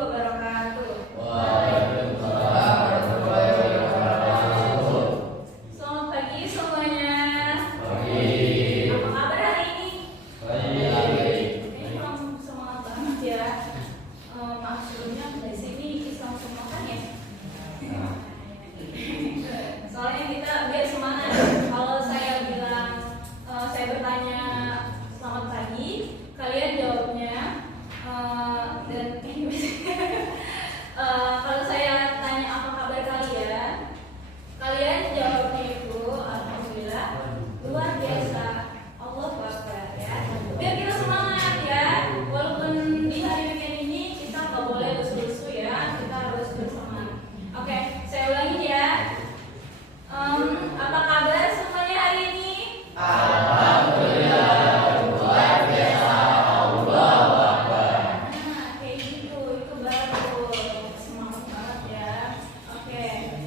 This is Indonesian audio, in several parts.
wabarakatuh. Waalaikumsalam warahmatullahi wabarakatuh. Selamat pagi semuanya. Pagi. Apa kabar hari ini? Baik. Ini kurang semangat banget ya. Maaf sebelumnya dari sini Islam semua kan ya. Soalnya kita biar semangat. Kalau saya bilang, saya bertanya selamat pagi, kalian jawabnya dan kalau saya tanya apa kabar kalian, kalian jawabnya itu alhamdulillah, luar biasa, Allah Akbar ya. Biar kita semangat ya. Walaupun di hari weekend ini kita nggak boleh lesu-lesu ya, kita harus bersemangat. Oke, saya ulangi ya. Apa kabar semuanya hari ini? Alhamdulillah, luar biasa, Allahu Akbar. Nah, kayak gitu, itu baru semangat banget ya. Oke,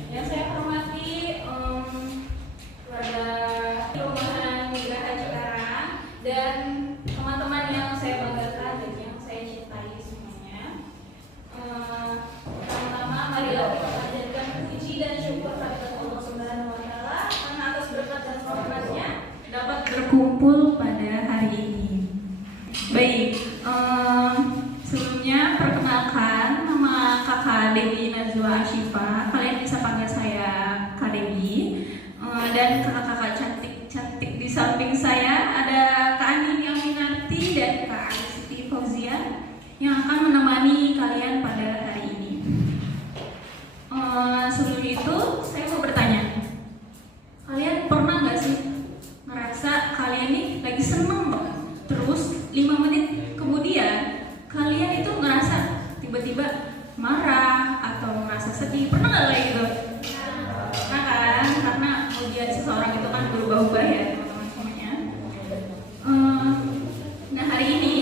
yang saya hormati keluarga Perumahan Geraha Cikarang dan teman-teman yang saya banggakan dan yang saya cintai semuanya. Pertama-tama marilah kita panjatkan puji dan syukur kepada Allah Subhanahu wa taala karena atas berkat dan rahmatnya dapat berkumpul pada hari ini. Baik, sebelumnya perkenalkan nama kakak Dewi Nazwa Ashifa. Kalian bisa panggil saya Kak Dewi. Dan kakak-kakak cantik-cantik di samping saya ada Kak Andini Aminarti dan Kak Siti Fauzia yang akan menemani kalian pada hari ini. Sebelum itu saya mau bertanya, kalian pernah nggak sih ngerasa kalian nih lagi seneng banget, terus 5 menit kemudian kalian itu ngerasa tiba-tiba marah atau ngerasa sedih? Pernah nggak kayak gitu? Nah kan, karena ujian seseorang itu kan berubah-ubah ya teman-teman semuanya. Nah hari ini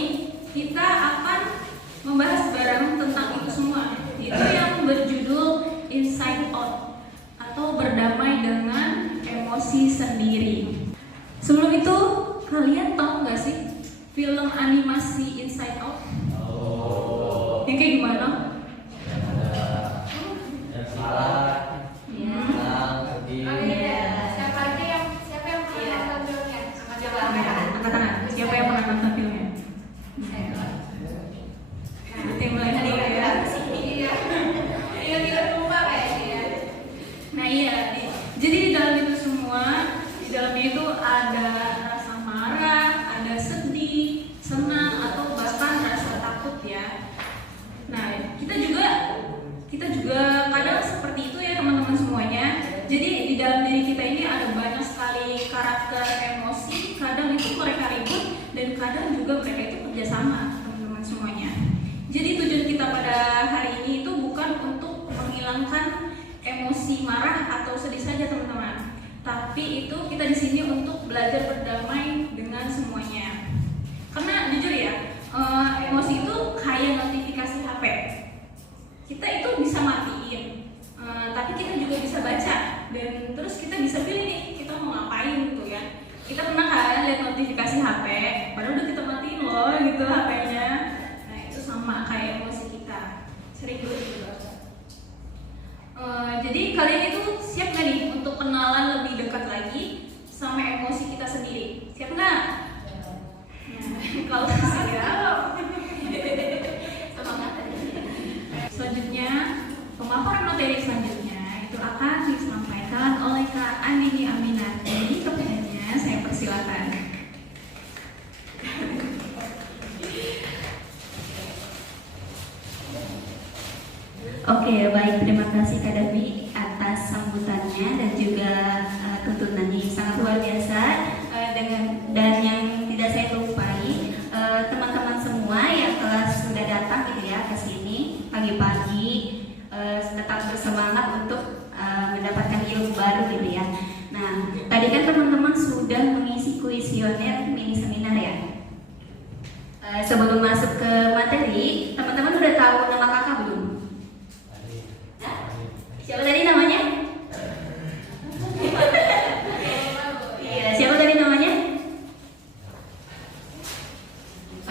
kita akan membahas bareng tentang itu semua. Itu yang berjudul Inside Out atau berdamai dengan emosi sendiri. Sebelum itu, kalian tahu nggak sih film animasi Inside Out? Yang kayak gimana? Yang salah, senang, sedih. Siapa yang pernah nonton filmnya? Coba Angkat tangan. Siapa yang pernah nonton filmnya? Nanti mulai hari ya. Iya, lupa kayaknya ya. Nah iya, jadi di dalam itu semua, di dalamnya itu ada rasa marah, ada sedih, senang, atau bahkan rasa takut ya. Nah kita juga kadang seperti itu ya teman-teman semuanya. Jadi di dalam diri kita ini ada banyak sekali karakter emosi. Kadang itu mereka ribut dan kadang juga mereka itu kerjasama teman-teman semuanya. Jadi tujuan kita pada hari ini itu bukan untuk menghilangkan emosi marah atau sedih saja teman-teman, tapi itu kita di sini untuk belajar berdamai dengan semuanya. Karena jujur ya, emosi itu kayak notifikasi HP. Kita itu bisa matiin, tapi kita juga bisa baca dan terus kita bisa pilih nih kita mau ngapain gitu ya. Kita pernah kan lihat notifikasi HP, padahal udah kita matiin loh gitu HP-nya. Nah itu sama kayak emosi kita, sering gitu. Jadi kalian itu siap nggak nih untuk kenalan lebih dekat lagi sama emosi kita sendiri? Siap nggak? Nah, kalau siap, semangat. Selanjutnya, pemaparan materi selanjutnya itu akan disampaikan oleh Kak Andini Aminarti. Kepadanya saya persilakan. Oke, baik, terima kasih Kak Dewi atas sambutannya dan juga tuntunannya yang sangat luar biasa. Dan yang tidak saya lupai, teman-teman semua yang telah sudah datang gitu ya ke sini pagi-pagi, tetap bersemangat untuk mendapatkan ilmu baru gitu ya. Nah, tadi kan teman-teman sudah mengisi kuesioner mini seminar ya. Sebelum masuk ke materi, teman-teman udah tahu nama kakak belum? Siapa tadi namanya? Iya, siapa tadi namanya?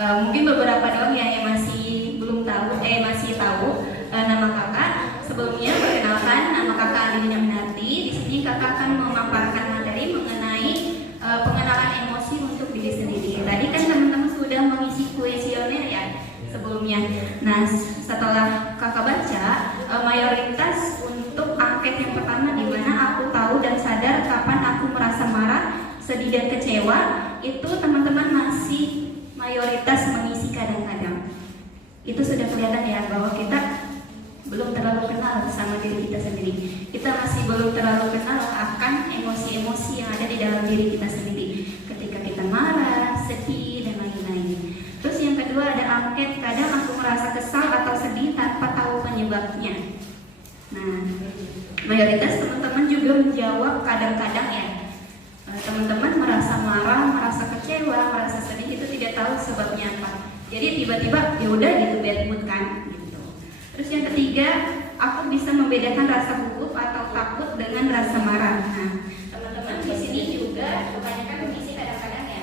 Mungkin beberapa doang ya yang masih belum tahu. masih tahu nama kakak. Sebelumnya perkenalkan, nama kakak Andina Minarti. Di sini kakak akan memaparkan materi mengenai pengenalan emosi untuk diri sendiri. Tadi kan teman-teman sudah mengisi kuesioner ya sebelumnya. Nah, setelah kakak baca, mayoritas untuk angket yang pertama di mana aku tahu dan sadar kapan aku merasa marah, sedih dan kecewa, itu teman-teman masih mayoritas mengisi kadang-kadang. Itu sudah kelihatan ya bahwa kita belum terlalu kenal sama diri kita sendiri. Kita masih belum terlalu kenal akan emosi-emosi yang ada di dalam diri kita sendiri ketika kita marah, sedih, dan lain-lain. Terus yang kedua ada angket, kadang aku merasa kesal atau sedih tanpa tahu penyebabnya. Nah, mayoritas teman-teman juga menjawab kadang-kadang ya. Teman-teman merasa marah, merasa kecewa, merasa sedih itu tidak tahu sebabnya apa. Jadi tiba-tiba ya udah gitu bad mood kan gitu. Terus yang ketiga, aku bisa membedakan rasa gugup atau takut dengan rasa marah. Nah, teman-teman di sini juga kebanyakan mengisi kadang-kadang ya.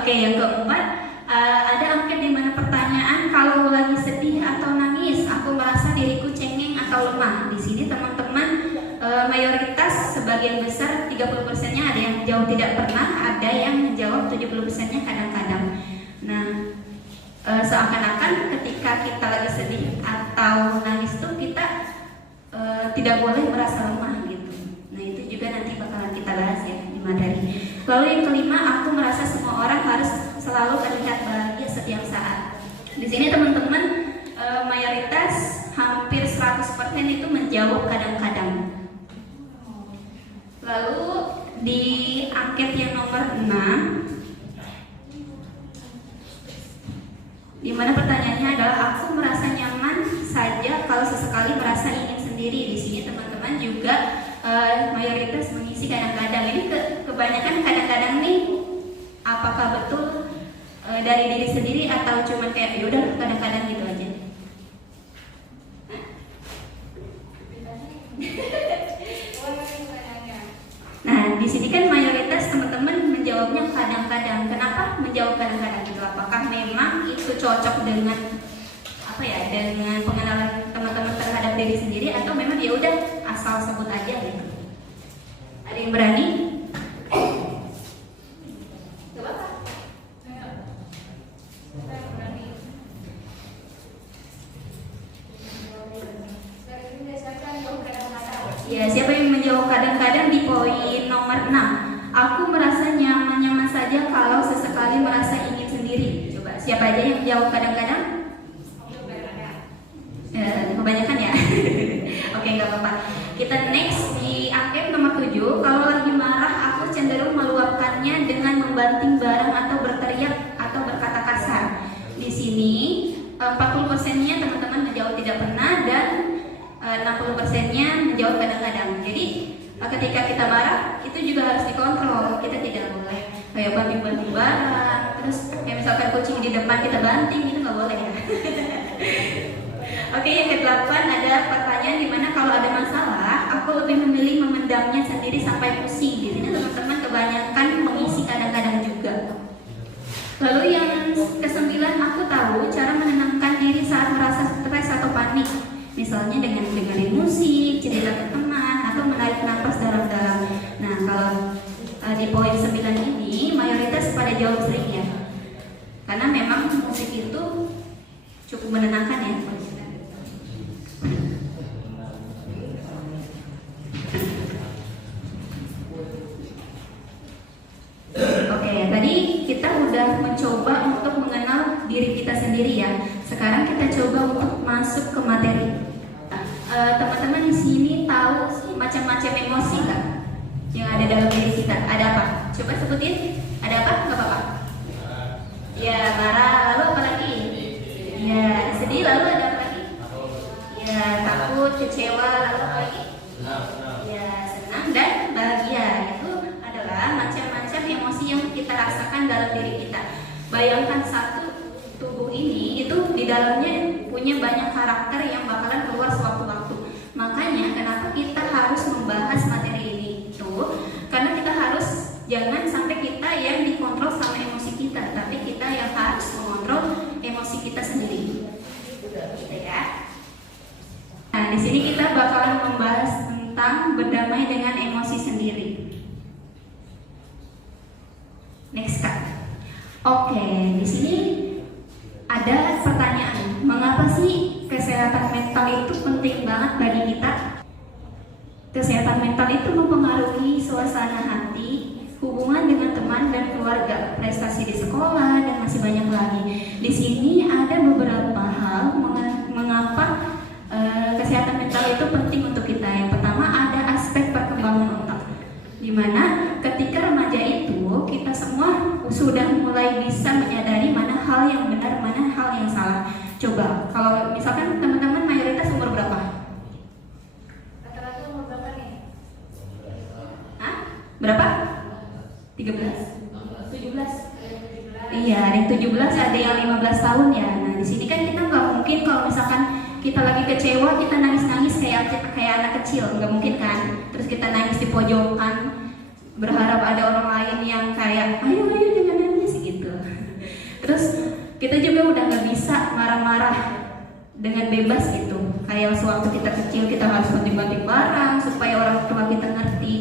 Oke, yang keempat, ada angket di mana pertanyaan kalau lagi sedih atau nangis, aku merasa diriku cengeng atau lemah. Di sini teman-teman mayoritas sebagian besar 30%-nya ada yang jauh tidak pernah, ada yang menjawab 70%-nya kadang-kadang. Nah, seakan-akan ketika kita lagi sedih atau nangis tuh kita tidak boleh merasa lemah gitu. Nah, itu juga nanti bakalan kita bahas ya di materi. Lalu yang kelima, aku merasa semua orang harus selalu terlihat bahagia setiap saat. Di sini teman-teman mayoritas hampir 100% itu menjawab kadang-kadang. Lalu di angket yang nomor 6, di mana pertanyaannya adalah aku merasa nyaman saja kalau sesekali merasa ingin sendiri. Di sini teman-teman juga mayoritas mengisi kadang-kadang. Ini kebanyakan kadang-kadang nih, apakah betul dari diri sendiri atau cuma kayak yaudah kadang-kadang gitu aja? Nah, di sini kan mayoritas teman-teman menjawabnya kadang-kadang. Kenapa menjawab kadang-kadang gitu? Apakah memang itu cocok dengan apa ya? Dengan pengenalan teman-teman terhadap diri sendiri atau memang ya udah asal sebut aja gitu? Ada yang berani? Coba Kak. Ya, siapa yang menjawab kadang-kadang di poin nomor 6? Aku merasa nyaman-nyaman saja kalau sesekali merasa ingin sendiri. Coba, siapa aja yang menjawab kadang-kadang? Kebanyakan ya. Oke, nggak apa-apa. Kita next di angket nomor 7. Kalau lagi marah, aku cenderung meluapkannya dengan membanting barang atau berteriak atau berkata kasar. Di sini 40%-nya teman-teman menjawab tidak pernah dan 60%-nya menjawab kadang-kadang. Jadi ketika kita marah itu juga harus dikontrol. Kita tidak boleh kayak banting-banting barang, terus kayak misalkan kucing di depan kita banting, itu nggak boleh ya. Oke, yang ke-8 ada pertanyaan di mana kalau ada masalah, aku lebih memilih memendamnya sendiri sampai pusing. Di sini teman-teman kebanyakan mengisi kadang-kadang juga. Lalu yang ke-9, aku tahu cara menenangkan diri saat merasa stres atau panik. Misalnya dengan dengerin musik, cerita ke teman, atau menarik nafas dalam-dalam. Nah, kalau di poin 9 ini mayoritas pada jawab sering ya, karena memang musik itu cukup menenangkan ya. Oke, tadi kita udah mencoba untuk mengenal diri kita sendiri ya. Sekarang kita coba untuk masuk ke materi. Teman-teman di sini tahu macam-macam emosi nggak yang ada dalam diri kita? Ada apa? Coba sebutin. Ada apa? Nggak apa-apa. Ya, marah. Lalu apa lagi? Ya, sedih. Lalu ada apa lagi? Ya, takut, kecewa. Lalu apa lagi? Ya, senang dan bahagia. Itu adalah macam-macam emosi yang kita rasakan dalam diri kita. Bayangkan satu tubuh ini itu di dalamnya punya banyak karakter yang bakalan keluar sewaktu-waktu. Makanya kenapa kita harus Jangan sampai kita yang dikontrol sama emosi kita, tapi kita yang harus mengontrol emosi kita sendiri. Gitu ya. Nah, di sini kita bakalan membahas tentang berdamai dengan emosi sendiri. Next Kak. Oke, di sini ada pertanyaan. Mengapa sih kesehatan mental itu penting banget bagi kita? Kesehatan mental itu mempengaruhi suasana hati, hubungan dengan teman dan keluarga, prestasi di sekolah, dan masih banyak lagi. Di sini ada beberapa hal mengapa kesehatan mental itu penting untuk kita. Yang pertama ada aspek perkembangan otak, di mana ketika remaja itu kita semua sudah mulai bisa menyadari mana hal yang benar, mana hal yang salah. Coba kalau misalkan teman-teman mayoritas umur berapa? Rata-rata umur berapa nih? Hah? Berapa? 13? 17? Iya, ada yang 17, ada yang 15 tahun ya. Nah, di sini kan kita nggak mungkin kalau misalkan kita lagi kecewa, kita nangis-nangis kayak anak kecil, nggak mungkin kan? Terus kita nangis di pojokan, berharap ada orang lain yang kayak, ayo jangan nangis gitu. Terus kita juga udah nggak bisa marah-marah dengan bebas gitu. Kayak sewaktu kita kecil kita harus banting-banting barang supaya orang tua kita ngerti.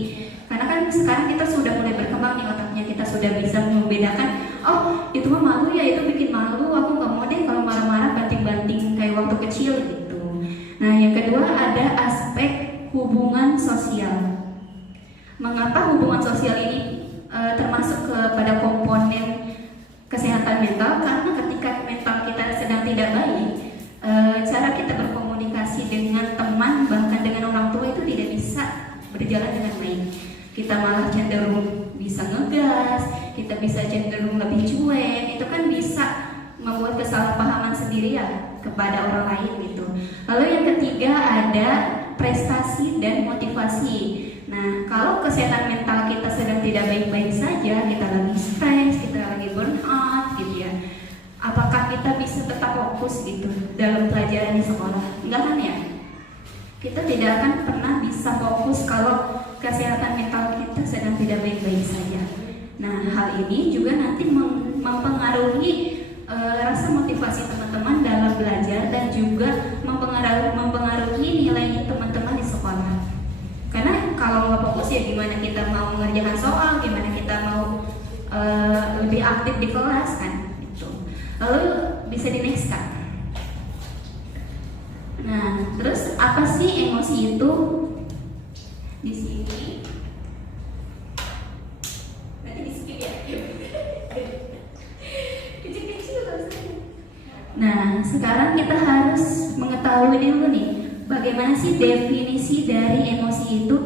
Karena kan sekarang kita sudah mulai berkembang nih otaknya, kita sudah bisa membedakan, oh itu mah malu ya, itu bikin malu, aku nggak mau deh kalau marah-marah banting-banting kayak waktu kecil gitu. Nah yang kedua ada aspek hubungan sosial. Mengapa hubungan sosial ini termasuk kepada komponen kesehatan mental? Karena ketika mental kita sedang tidak baik, cara kita berkomunikasi dengan teman bahkan dengan orang tua itu tidak bisa berjalan dengan baik. Kita malah cenderung bisa ngegas, kita bisa cenderung lebih cuek. Itu kan bisa membuat kesalahpahaman sendiri ya kepada orang lain gitu. Lalu yang ketiga ada prestasi dan motivasi. Nah, kalau kesehatan mental kita sedang tidak baik-baik saja, kita lagi stres, kita lagi burn out gitu ya, apakah kita bisa tetap fokus gitu dalam pelajaran di sekolah? Enggak kan ya? Kita tidak akan pernah bisa fokus kalau kesehatan mental kita sedang tidak baik-baik saja. Nah, hal ini juga nanti mempengaruhi rasa motivasi teman-teman dalam belajar dan juga mempengaruhi nilai teman-teman di sekolah. Karena kalau nggak fokus ya gimana kita mau mengerjakan soal, gimana kita mau lebih aktif di kelas kan gitu. Lalu bisa di next kan. Nah, terus apa sih emosi itu? Di sini nanti di skip ya. Kecil-kecil rasanya. Nah, sekarang kita harus mengetahui dulu nih, bagaimana sih definisi dari emosi itu?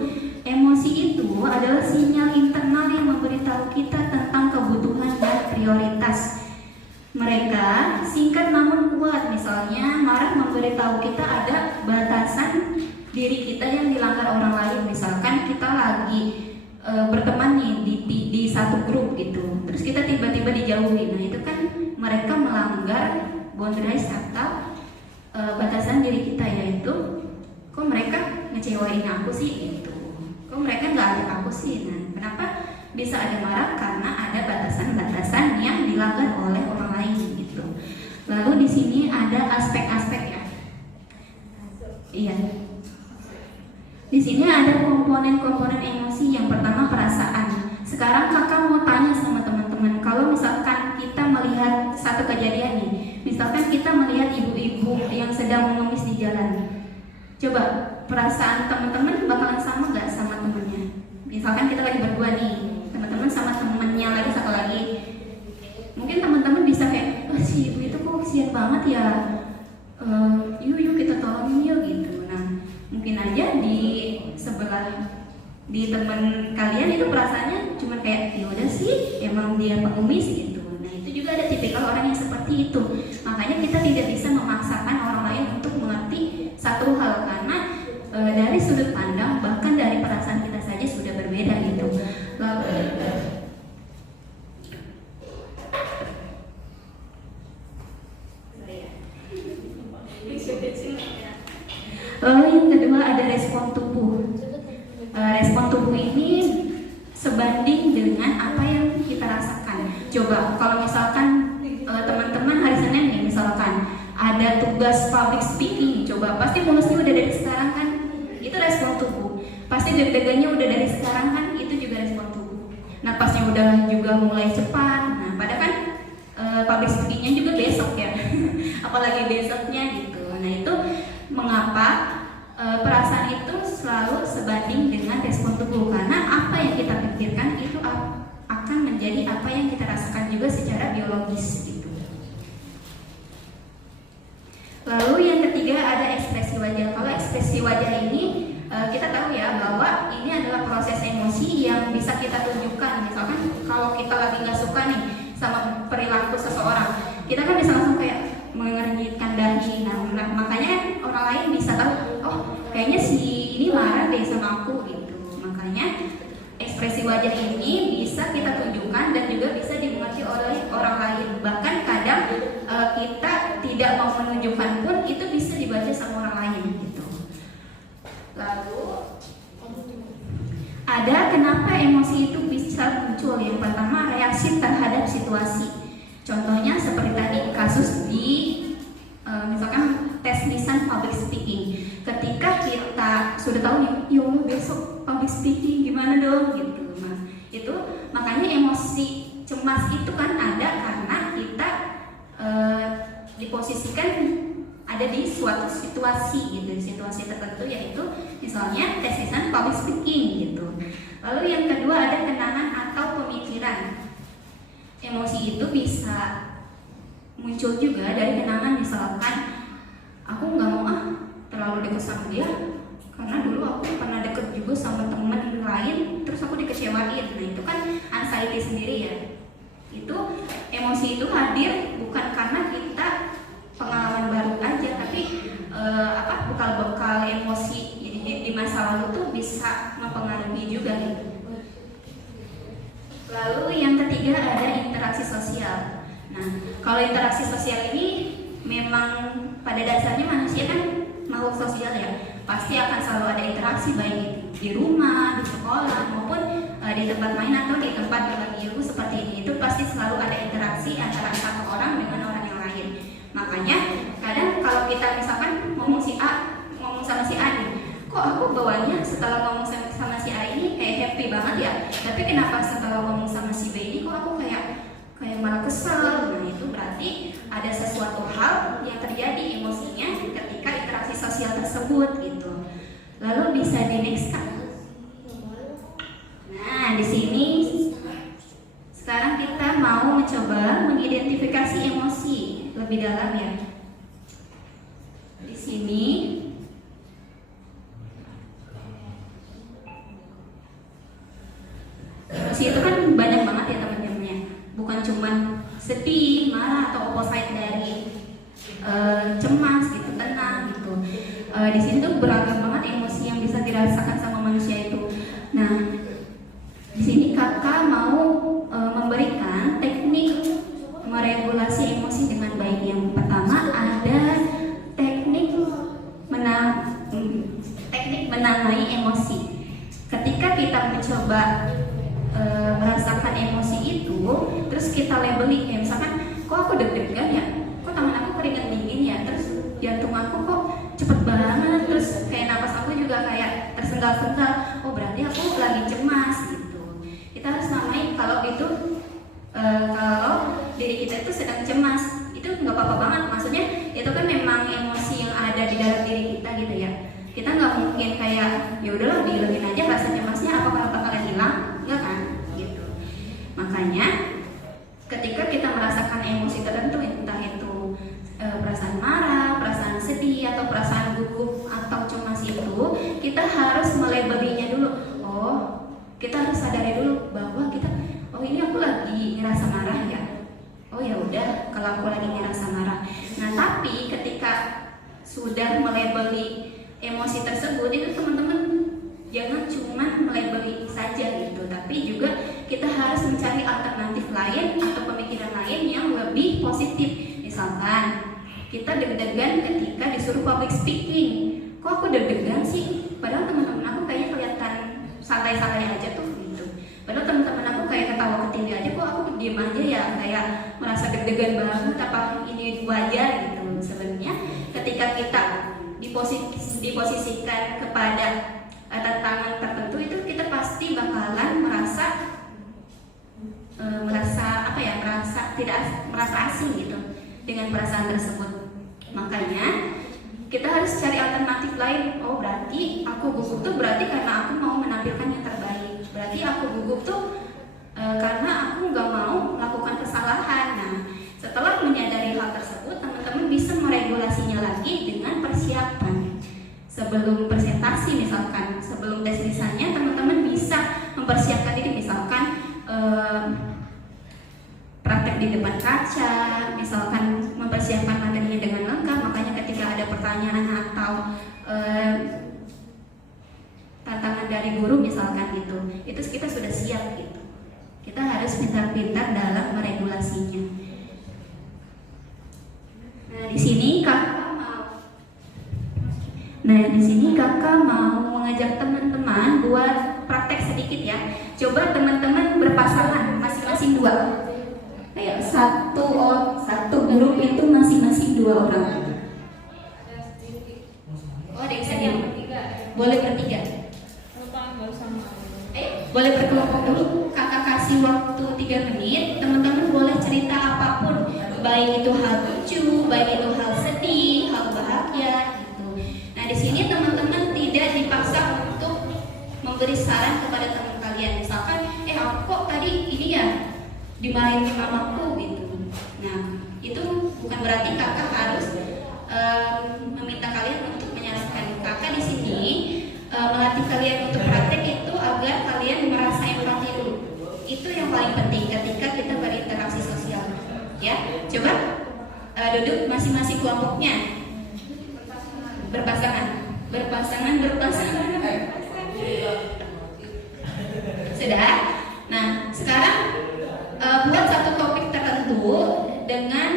Emosi itu adalah sinyal internal yang memberitahu kita tentang kebutuhan dan prioritas. Mereka singkat namun kuat. Misalnya marah memberitahu kita ada batasan diri kita yang dilanggar orang lain. Misalkan kita lagi berteman nih di satu grup gitu, terus kita tiba-tiba dijauhi. Nah itu kan mereka melanggar boundaries atau batasan diri kita, yaitu kok mereka ngecewain aku sih gitu, kok mereka nggak ada aku sih. Nah kenapa bisa ada marah? Karena ada batasan-batasan yang dilanggar oleh orang lain gitu. Lalu di sini ada aspek-aspek ya. Iya. Di sini ada komponen-komponen emosi. Yang pertama perasaan. Sekarang kakak mau tanya sama teman-teman, kalau misalkan kita melihat satu kejadian nih, misalkan kita melihat ibu-ibu yang sedang mengemis di jalan, coba perasaan teman-teman bakalan sama nggak sama temennya? Misalkan kita lagi berdua nih, teman-teman sama temennya lagi satu lagi, mungkin teman-teman bisa kayak, oh si ibu itu kok kasihan banget ya, yuk kita tolongin yuk gitu. Nah mungkin aja di sebelah di teman kalian itu perasaannya cuma kayak ya udah sih emang dia pengemis gitu. Nah itu juga ada tipikal orang yang seperti itu. Makanya kita tidak bisa memaksakan orang lain untuk mengerti satu hal, karena dari sudut pandang bahkan dari perasaan kita saja sudah berbeda gitu. Lalu yang kedua ada respon tubuh. Respon tubuh ini sebanding dengan Coba kalau misalkan teman-teman hari Senin nih misalkan ada tugas public speaking, coba pasti mulusnya udah dari sekarang kan, itu respon tubuh. Pasti deg-degannya udah dari sekarang kan, itu juga respon tubuh. Napasnya udah juga mulai cepat. Nah, padahal kan public speakingnya juga besok ya, apalagi besoknya gitu. Nah itu mengapa perasaan itu selalu sebanding dengan respon tubuh, karena apa yang kita pikirkan itu akan menjadi apa yang kita rasakan juga secara biologis gitu. Lalu yang ketiga ada ekspresi wajah. Kalau ekspresi wajah ini kita tahu ya bahwa ini adalah proses emosi yang bisa kita tunjukkan. Misalkan kalau kita lagi nggak suka nih sama perilaku seseorang, kita kan bisa langsung kayak mengernyitkan dahi. Nah, makanya orang lain bisa tahu, oh kayaknya si ini marah deh sama aku gitu. Makanya ekspresi wajah ini bisa kita tunjukkan dan juga bisa dimengerti oleh orang lain. Bahkan kadang kita tidak mau menunjukkan pun itu bisa dibaca sama orang lain gitu. Lalu ada kenapa emosi itu bisa muncul. Yang pertama, reaksi terhadap situasi. Contohnya seperti tadi kasus di misalkan tes lisan public speaking. Ketika kita sudah tahu nih, ya Allah besok public speaking gimana dong gitu. Nah, itu makanya emosi cemas itu kan ada karena kita diposisikan ada di suatu situasi gitu, situasi tertentu, yaitu misalnya tes lisan public speaking gitu. Lalu yang kedua ada kenangan atau pemikiran. Emosi itu bisa muncul juga dari kenangan. Misalkan aku nggak mau terlalu dekat sama dia karena dulu aku pernah deket juga sama temen lain, terus aku dikecewain. Nah itu kan anxiety sendiri ya. Itu emosi itu hadir bukan karena kita pengalaman baru aja, tapi bekal-bekal emosi di masa lalu tuh bisa mempengaruhi juga gitu. Lalu yang ketiga ada interaksi sosial. Nah, kalau interaksi sosial ini memang pada dasarnya manusia kan makhluk sosial ya, pasti akan selalu ada interaksi baik di rumah, di sekolah maupun di tempat main atau di tempat berbagi ilmu seperti ini. Itu pasti selalu ada interaksi antara satu orang dengan orang yang lain. Makanya kadang kalau kita misalkan ngomong sama si A nih, kok aku bawanya setelah ngomong sama si A ini kayak happy banget ya, tapi kenapa setelah ngomong sama si B ini kok aku kayak malah kesel. Nah itu berarti ada sesuatu hal yang terjadi emosinya ketika interaksi sosial tersebut gitu. Lalu bisa di next kan? Nah di sini sekarang kita mau mencoba mengidentifikasi emosi lebih dalam ya. Di sini emosi itu kan banyak banget ya teman-temannya, bukan cuman sedih, marah atau opposite dari cemas gitu, tenang gitu. Di sini tuh beragam banget emosi yang bisa dirasakan sama manusia itu. Nah, di sini kakak mau memberikan teknik meregulasi emosi dengan baik. Yang pertama ada teknik menamai emosi. Ketika kita mencoba merasakan emosi itu, terus kita labeling ya, misalkan kok aku deg-degan ya, kok tangan aku keringat dingin ya, terus jantung aku kok cepet banget, terus kayak napas aku juga kayak tersengal-sengal, oh berarti aku lagi cemas gitu. Kita harus namai kalau itu kalau diri kita itu sedang cemas, itu nggak apa-apa banget. Maksudnya itu kan memang emosi yang ada di dalam diri kita gitu ya. Kita nggak mungkin kayak ya udahlah dihilangin aja rasa cemasnya, apakah bakalan hilang? Enggak kan? Gitu. Makanya ketika kita merasakan emosi tertentu, entah itu perasaan marah, perasaan sedih, atau perasaan gugup atau cemas itu, kita harus melabelinya dulu. Oh, kita harus sadari dulu bahwa kita, oh ini aku lagi ngerasa marah ya. Oh ya udah, kalau aku lagi ngerasa marah. Nah tapi ketika sudah melabeli emosi tersebut, itu teman-teman jangan cuma melabeli saja gitu, tapi juga kita harus mencari alternatif lain atau pemikiran lain yang lebih positif. Misalkan kita deg-degan ketika disuruh public speaking, kok aku deg-degan sih? Padahal teman-teman aku kayaknya kelihatan santai-santai aja tuh gitu. Padahal teman-teman aku kayak ketawa ketindi aja, kok aku diem aja ya, deg-degan banget apa ini wajar gitu. Sebenarnya ketika kita diposisikan kepada tantangan tertentu itu kita pasti bakalan merasa merasa asing gitu dengan perasaan tersebut. Makanya kita harus cari alternatif lain. Oh, berarti aku gugup tuh berarti karena aku mau menampilkan yang terbaik. Berarti aku gugup tuh karena aku nggak mau melakukan kesalahan. Nah, setelah menyadari hal tersebut, teman-teman bisa meregulasinya lagi dengan persiapan. Sebelum presentasi misalkan, sebelum tes lisannya, teman-teman bisa mempersiapkan diri, misalkan praktek di depan kaca, misalkan mempersiapkan materinya dengan lengkap. Makanya ketika ada pertanyaan atau tantangan dari guru misalkan gitu, itu kita sudah siap gitu. Kita harus pintar-pintar dalam meregulasinya. Nah, di sini kakak mau mengajak teman-teman buat praktek sedikit ya. Coba teman-teman berpasangan, masing-masing 2. Kayak satu grup itu masing-masing 2 orang. Oh, ada yang sendiri. Boleh bertiga. Boleh berkelompok dulu. Kakak kasih waktu 3 menit. Teman-teman boleh cerita apapun, baik itu hal lucu, baik itu hal sedih, hal bahagia gitu. Nah, di sini teman-teman tidak dipaksa untuk memberi saran kepada teman kalian. Misalkan, aku kok tadi ini ya dimarahin mamaku gitu. Nah, itu bukan berarti kakak harus meminta kalian untuk menyalahkan. Kakak di sini melatih kalian untuk praktek itu agar kalian merasa empati dulu. Itu yang paling penting ketika kita berinteraksi sosial. Ya, coba duduk masing-masing kelompoknya. Berpasangan. Sudah? Nah, sekarang buat satu topik tertentu dengan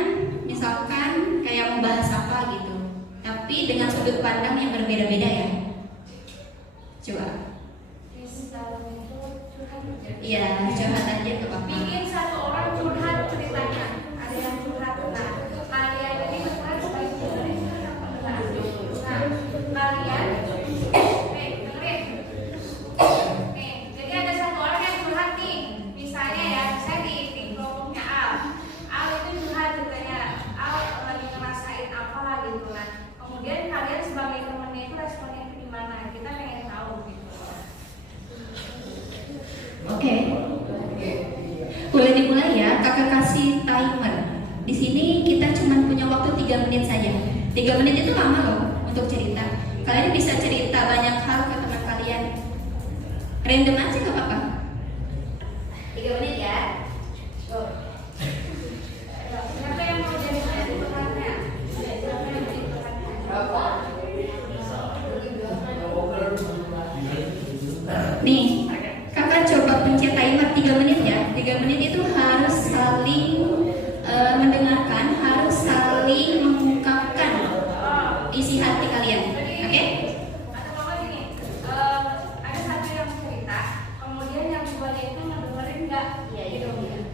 misalkan kayak membahas apa gitu, tapi dengan sudut pandang yang berbeda-beda ya. Coba. Iya, curhat aja ke Bapak. Bikin satu orang curhat ceritanya. Ada yang curhat. Nah, kalian ini curhat sebagai juri. Nah, kalian dengerin. Nih, jadi ada satu orang yang curhat nih. Misalnya ya, saya di kelompoknya Al itu curhat ceritanya. Al lagi ngerasain apa gitu. Nah, kemudian kalian sebagai temennya itu responnya gimana? Kita pengen tahu gitu. Oke. Boleh dimulai ya, kakak kasih timer. Di sini kita cuma punya waktu 3 menit saja. 3 menit itu lama loh untuk cerita. Kalian bisa cerita banyak hal ke teman kalian. Random aja nggak apa-apa. 3 menit ya. Go. Siapa yang mau jadi curhatnya? Siapa yang jadi curhatnya? Nih, kakak coba pencet timer 3 menit ya. 3 menit itu harus saling mendengarkan, harus saling mengungkapkan isi hati kalian. Oke? Atau kalau gini, ada satu yang cerita, kemudian yang duanya itu ngedengerin nggak? Iya, gitu.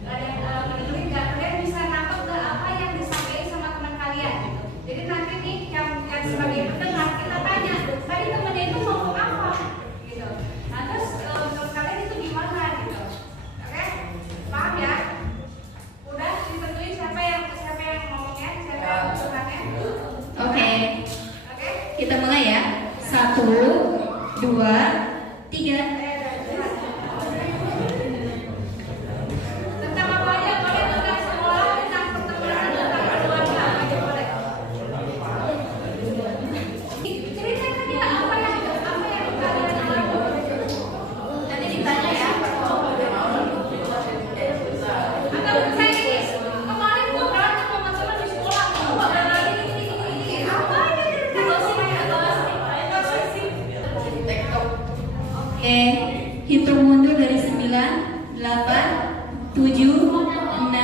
Ada yang ngedengerin nggak? Kalian bisa nangkep nggak apa yang disampaikan sama teman kalian? Jadi nanti nih yang sebagai pendengar kita tanya, tadi temennya itu ngomong apa? Gitu. Nah terus menurut kalian itu gimana gitu? Oke? Paham ya? Udah ditentuin siapa yang ngomongnya, siapa yang curhatnya? Oke. Oke? Kita mulai ya. 1, 2, 3. Tentang apa aja? Boleh tentang sekolah, tentang pertemanan, tentang keluarga, apa aja boleh. Ceritakan ya apa yang kalian alami. Nanti ditanya ya. Atau saya ini kemarin gua berantem sama teman di sekolah, gua berantem ini. Apa ini cerita? Oke, hitung mundur dari 9, 8, 7, 6,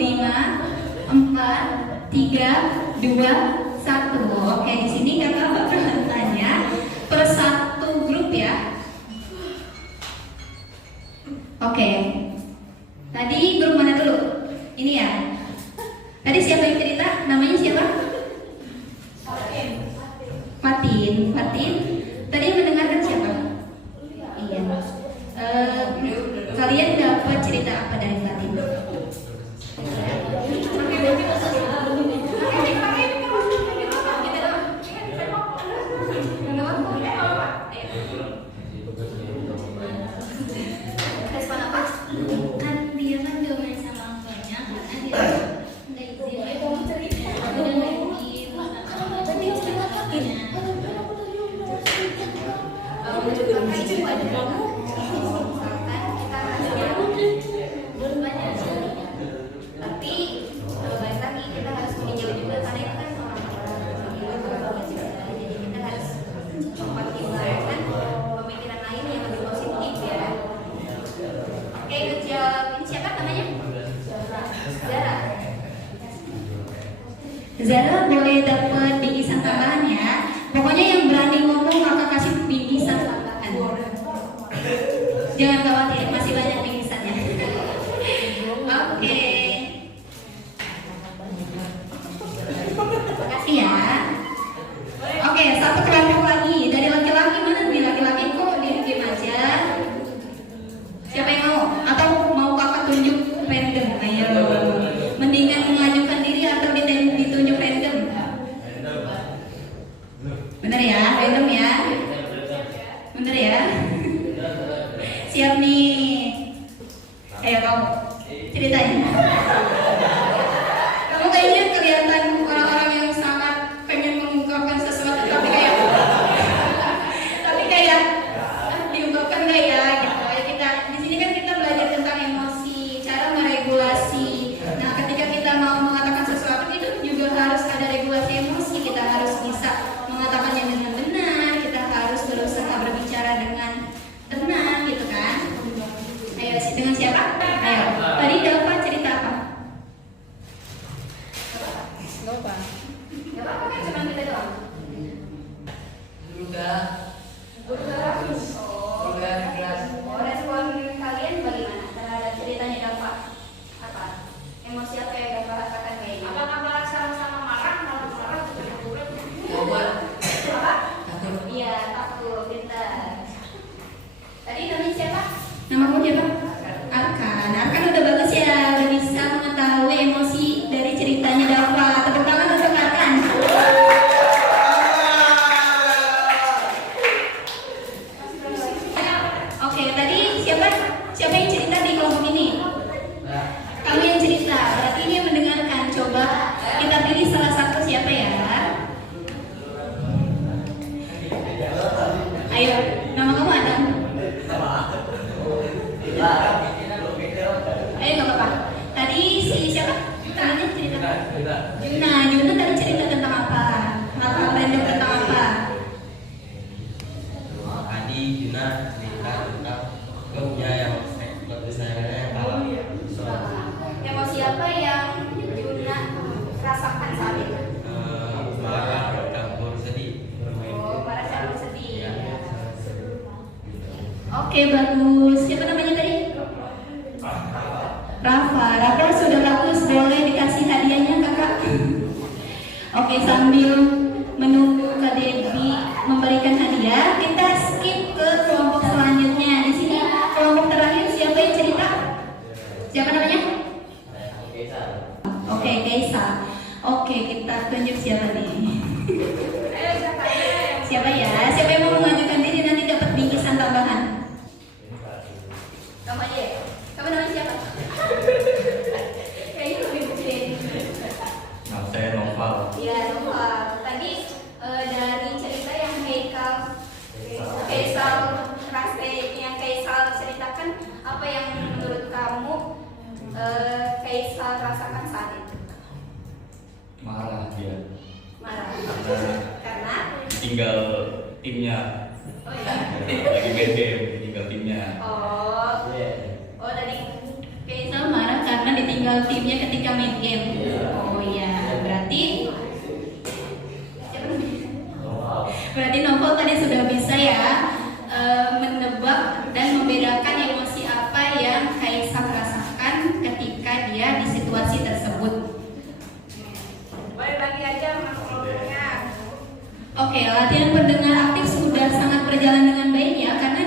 5, 4, 3, 2, 1. Oke, di sini kakak bakalan tanya per satu grup ya. Oke, tadi grup mana dulu? Ini ya. menurut kakak itu wajar nggak? Misalkan kita harusnya banyak sekali, tapi balik lagi kita harus meninjau juga karena itu kan orang-orang jadi kita harus mempertimbangkan pemikiran lain yang lebih positif ya. Oke, good job. Ini siapa namanya? Zara. Zara boleh dapat bingkisan tambahan ya. Pokoknya yang berani ngomong kakak kasih bingkisan tambahan. Jangan khawatir, masih banyak bingkisannya. Oke. Makasih ya. Oke, satu kelompok lagi dari laki-laki. Mana nih laki-laki kok diem aja? Siapa yang mau? Atau mau kakak tunjuk random? Ayo. Mendingan mengajukan diri atau ditunjuk random? Bener ya, random ya. Bener ya. Siap nih. Ayo kamu ceritain. Kamu kayaknya kelihatan orang-orang yang sangat pengen mengungkapkan sesuatu, tapi kayak diungkapkan nggak ya? Gitu. Kita di sini kan kita belajar tentang emosi, cara meregulasi. Nah, ketika kita mau mengatakan sesuatu itu juga harus ada regulasi emosi. Kita harus bisa mengatakannya dengan benar. Kita harus berusaha berbicara dengan tenang, gitu kan? Ayo, dengan siapa? Ayo, tadi Dava cerita apa? Gak apa-apa kan cuma kita doang. Udah. Oh, respon kalian bagaimana terhadap ceritanya Dava? Apa? Emosi apa yang Dava rasakan kayaknya? Apakah sama-sama marah? Kalau marah apa? Iya, takut, pintar. Tadi namanya siapa? Namamu siapa? Arkan. Arkan udah bagus ya, udah bisa mengetahui emosi dari ceritanya Dava. Tepuk tangan untuk Arkan. Oke, tadi siapa yang cerita di kelompok ini? Kamu yang cerita. Berarti ini yang mendengarkan. Coba kita pilih salah satu siapa ya? Ayo, nama kamu Adam. Ayo nggak apa-apa. Tadi si siapa? Namanya cerita. Juna tadi cerita tentang apa? Hal random tentang apa? Tadi Juna cerita tentang klubnya yang seperti saya kalah. Emosi apa yang Juna rasakan saat itu? Marah, bercampur sedih, bermain. Oh, marah campur sedih. Iya. Ya. Oke, bagus. Siapa namanya tadi? Rafa sudah bagus. Boleh dikasih hadiahnya kakak? Oke, sambil menunggu Kak Debbie memberikan hadiah, kita skip ke kelompok selanjutnya. Di sini kelompok terakhir siapa yang cerita? Siapa namanya? Oke, Kaisa. Oke, kita tunjuk siapa nih? Ayo siapa ya? Siapa ya? Siapa yang mau mengajukan diri nanti dapat bingkisan tambahan? Kamu aja ya? Kamu namanya siapa? Kayaknya lebih kecil. Nama saya Noval. Iya, Nova. Tadi dari cerita yang Kaisal ceritakan, apa yang menurut kamu Kaisal rasakan saat itu? Marah dia. Marah. Karena Tinggal timnya. oh iya. Lagi main game, tinggal timnya. Oh tadi Kaisal marah karena ditinggal timnya ketika main game. Oh iya, berarti Novel tadi sudah bisa ya menebak dan membedakan emosi apa yang Kaisal rasakan ketika dia di situasi tersebut. boleh lagi aja masuk kelompoknya. Oke, latihan pendengar aktif sudah sangat berjalan dengan baik ya, karena